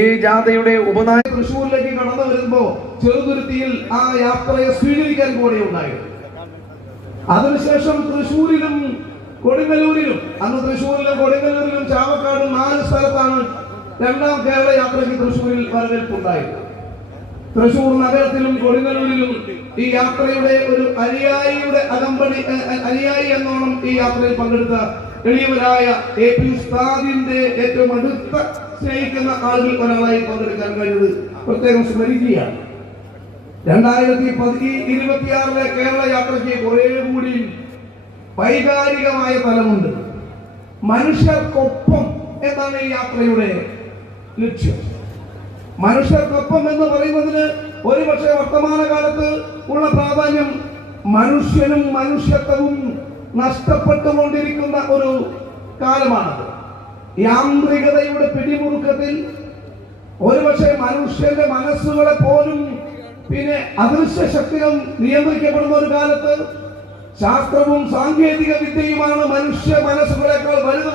ഈ ജാഥയുടെ ഉപനായ തൃശ്ശൂരിലേക്ക് കടന്നു വരുമ്പോ ചെറുതുരുത്തിയിൽ ആ യാത്രയെ സ്വീകരിക്കാൻ കൂടെ ഉണ്ടായിരുന്നു. അതിനുശേഷം തൃശ്ശൂരിലും കൊടുങ്ങല്ലൂരിലും, അന്ന് തൃശ്ശൂരിലും കൊടുങ്ങല്ലൂരിലും ചാവക്കാടും 4 സ്ഥലത്താണ് രണ്ടാം കേരള യാത്രയ്ക്ക് തൃശ്ശൂരിൽ വരവേൽപ്പുണ്ടായത്. തൃശ്ശൂർ നഗരത്തിലും കൊടുങ്ങല്ലൂരിലും ഈ യാത്രയുടെ ഒരു അനുയായി എന്നോണം ഈ യാത്രയിൽ പങ്കെടുത്ത എളിയവരായ AP ഉസ്താദിന്റെ ഏറ്റവും അടുത്ത സ്നേഹിക്കുന്ന ആളുകൾ ഒരാളായി പങ്കെടുക്കാൻ കഴിഞ്ഞത് പ്രത്യേകം സ്മരിക്കുകയാണ്. 2026 കേരള യാത്രയ്ക്ക് കുറെ കൂടി വൈകാരികമായ തലമുണ്ട്. മനുഷ്യർക്കൊപ്പം എന്നാണ് ഈ യാത്രയുടെ ലക്ഷ്യം. മനുഷ്യർക്കൊപ്പം എന്ന് പറയുന്നതിന് ഒരുപക്ഷെ വർത്തമാനകാലത്ത് ഉള്ള പ്രാധാന്യം മനുഷ്യനും മനുഷ്യത്വവും നഷ്ടപ്പെട്ടുകൊണ്ടിരിക്കുന്ന ഒരു കാലമാണത്. യാന്ത്രികതയുടെ പിടിമുറുക്കത്തിൽ ഒരുപക്ഷെ മനുഷ്യന്റെ മനസ്സുകളെ പോലും അദൃശ്യ ശക്തികൾ നിയന്ത്രിക്കപ്പെടുന്ന ഒരു കാലത്ത് ശാസ്ത്രവും സാങ്കേതിക വിദ്യയുമാണ് മനുഷ്യ മനസ്സുകളെക്കാൾ വലുത്.